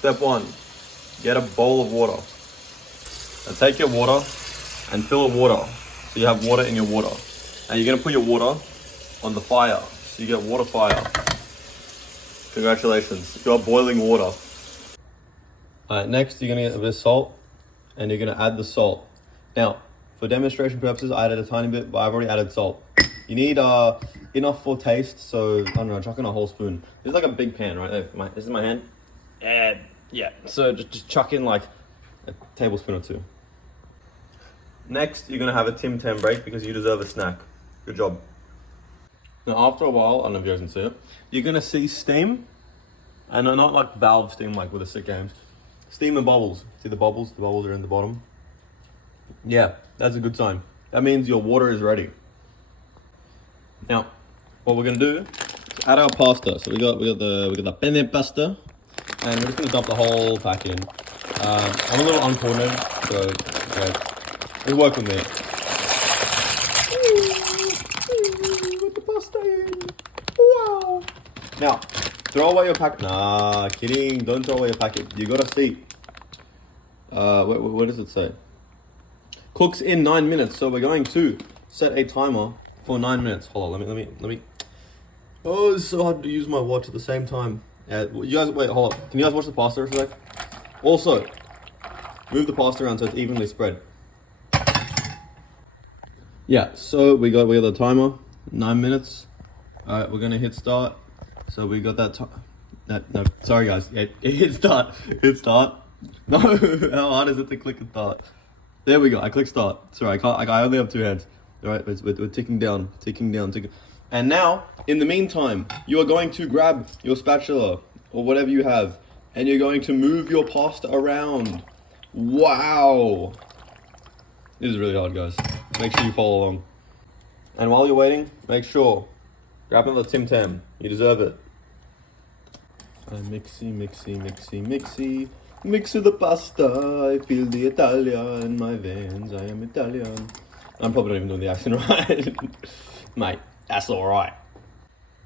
Step one, get a bowl of water. Now take your water and fill it with water. So you have water in your water. And you're gonna put your water on the fire. So you get water fire. Congratulations, you got boiling water. Alright, next you're gonna get a bit of salt and you're gonna add the salt. Now, for demonstration purposes, I added a tiny bit, but I've already added salt. You need enough for taste, so I don't know, chuck in a whole spoon. This is like a big pan, right? This is my hand. Yeah. So just chuck in like a tablespoon or two. Next, you're gonna have a Tim Tam break because you deserve a snack. Good job. Now, after a while, I don't know if you guys can see it, you're gonna see steam, and not like valve steam like with the sick games. Steam and bubbles. See the bubbles? The bubbles are in the bottom. Yeah, that's a good sign. That means your water is ready. Now, what we're gonna do is add our pasta. So we got the penne pasta, and we're just gonna dump the whole pack in. I'm a little uncoordinated, so yeah, just work with me. With the pasta in. Wow. Now, throw away your packet. Nah, kidding. Don't throw away your packet. You gotta see. What does it say? Cooks in 9 minutes. So we're going to set a timer for 9 minutes. Hold on, let me. Oh, it's so hard to use my watch at the same time. You guys, wait, hold on. Can you guys watch the pasta for a sec? Also, move the pasta around so it's evenly spread. Yeah, so we got the timer, 9 minutes. All right, we're gonna hit start. So we got that no, sorry guys. Yeah, hit start. Hit start. No, how hard is it to click and start? There we go. I click start. Sorry, I only have two hands. All right, we're ticking down. And now, in the meantime, you are going to grab your spatula or whatever you have, and you're going to move your pasta around. Wow. This is really hard, guys. Make sure you follow along. And while you're waiting, make sure, grab another Tim Tam. You deserve it. Mixy. Mix the pasta. I feel the Italia in my veins. I am Italian. I'm probably not even doing the accent right. Mate, that's alright.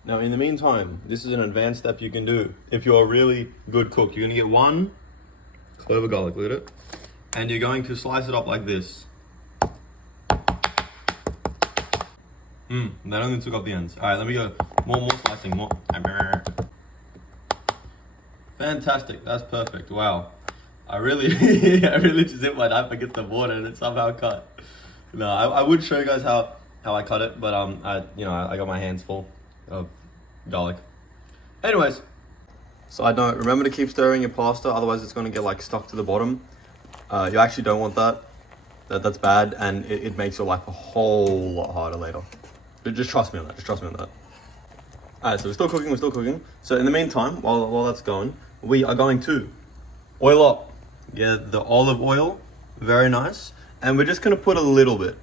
Now, in the meantime, this is an advanced step you can do. If you're a really good cook, you're going to get one clove of garlic, look at it. And you're going to slice it up like this. That only took up the ends. Alright, let me go. More slicing, more. Fantastic, that's perfect. Wow. I really just hit my knife against the board and it somehow cut. No, I would show you guys how I cut it, but I got my hands full of garlic. Anyways, so remember to keep stirring your pasta, otherwise it's going to get like stuck to the bottom. You actually don't want that. That's bad, and it makes your life a whole lot harder later. Just trust me on that. Alright, so we're still cooking. So in the meantime, while that's going, we are going to oil up. Get the olive oil, very nice. And we're just gonna put a little bit,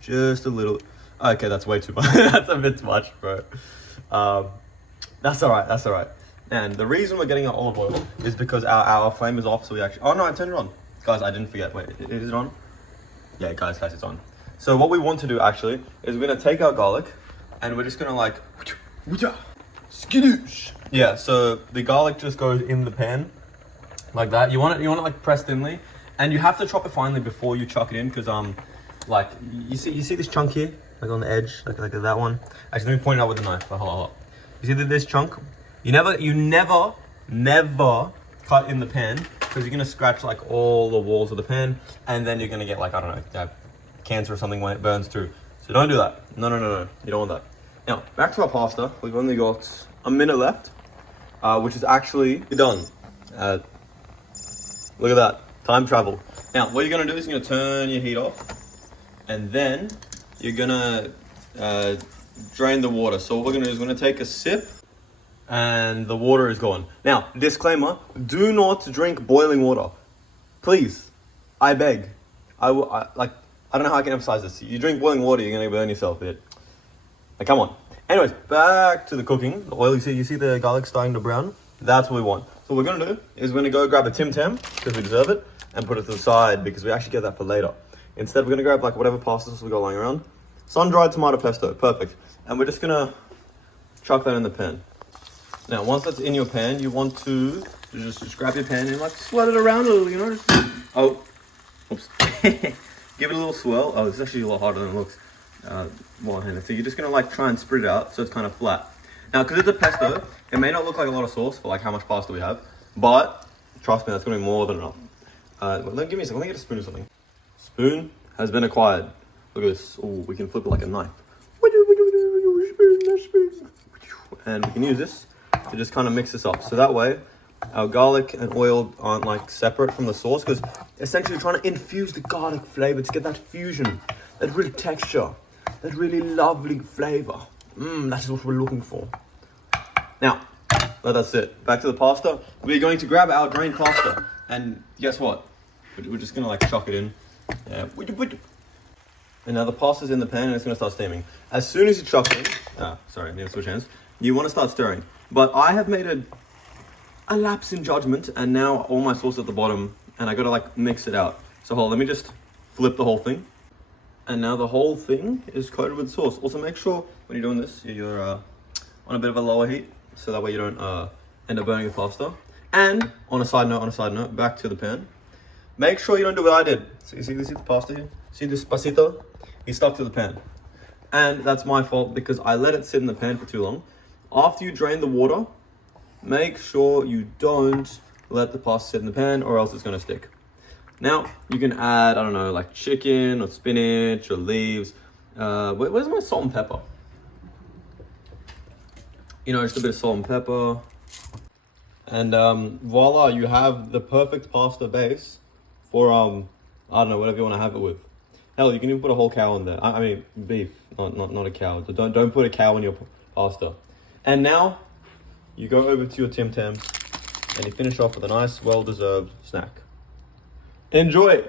just a little. Okay, that's way too much. That's a bit too much, bro. That's all right. And the reason we're getting our olive oil is because our flame is off, so we actually. Oh no, I turned it on, guys. I didn't forget. Wait, is it on? Yeah, guys, it's on. So what we want to do actually is we're gonna take our garlic, and we're just gonna like, skidoosh. Yeah. So the garlic just goes in the pan, like that. You want it like pressed thinly. And you have to chop it finely before you chuck it in, because like you see this chunk here, like on the edge, like that one. Actually, let me point it out with a knife. Hold on. You see this chunk? You never cut in the pan, because you're gonna scratch like all the walls of the pan, and then you're gonna get like, I don't know, cancer or something when it burns through. So don't do that. No. You don't want that. Now back to our pasta. We've only got a minute left, which is actually done. Look at that. Time travel. Now, what you're going to do is you're going to turn your heat off, and then you're going to drain the water. So what we're going to do is we're going to take a sip, and the water is gone. Now, disclaimer, do not drink boiling water. Please, I beg. I don't know how I can emphasize this. You drink boiling water, you're going to burn yourself. Like, come on. Anyways, back to the cooking. The oil, you see the garlic starting to brown? That's what we want. So what we're going to do is we're going to go grab a Tim Tam, because we deserve it, and put it to the side, because we actually get that for later. Instead, we're going to grab like whatever pasta sauce we got lying around. Sun-dried tomato pesto, perfect. And we're just going to chuck that in the pan. Now, once that's in your pan, you want to Just grab your pan and like swirl it around a little, you know. Oh, oops. Give it a little swirl. Oh, it's actually a lot harder than it looks. One-handed. So you're just gonna like try and spread it out so it's kind of flat. Now, because it's a pesto, it may not look like a lot of sauce for like how much pasta we have, but trust me, that's gonna be more than enough. Give me a second. Let me get a spoon or something. Spoon has been acquired. Look at this. Oh, we can flip it like a knife. And we can use this to just kind of mix this up. So that way, our garlic and oil aren't like separate from the sauce, because essentially we're trying to infuse the garlic flavor to get that fusion, that real texture, that really lovely flavor. That is what we're looking for. Now, that's it. Back to the pasta. We're going to grab our drained pasta, and guess what? We're just gonna like chuck it in. Yeah. And now the pasta's in the pan and it's gonna start steaming. As soon as you chuck it in, sorry, I need to switch hands. You want to start stirring. But I have made a lapse in judgment, and now all my sauce at the bottom, and I gotta like mix it out. So hold on, let me just flip the whole thing. And now the whole thing is coated with sauce. Also make sure when you're doing this, you're on a bit of a lower heat, so that way you don't end up burning the pasta. And on a side note, back to the pan. Make sure you don't do what I did. So you see the pasta here? See this pasito? He stuck to the pan. And that's my fault because I let it sit in the pan for too long. After you drain the water, make sure you don't let the pasta sit in the pan, or else it's gonna stick. Now, you can add, I don't know, like chicken or spinach or leaves. Where's my salt and pepper? You know, just a bit of salt and pepper. And voila, you have the perfect pasta base for, I don't know, whatever you want to have it with. Hell, you can even put a whole cow in there. I mean, beef, not a cow. Don't put a cow in your pasta. And now, you go over to your Tim Tams and you finish off with a nice, well-deserved snack. Enjoy!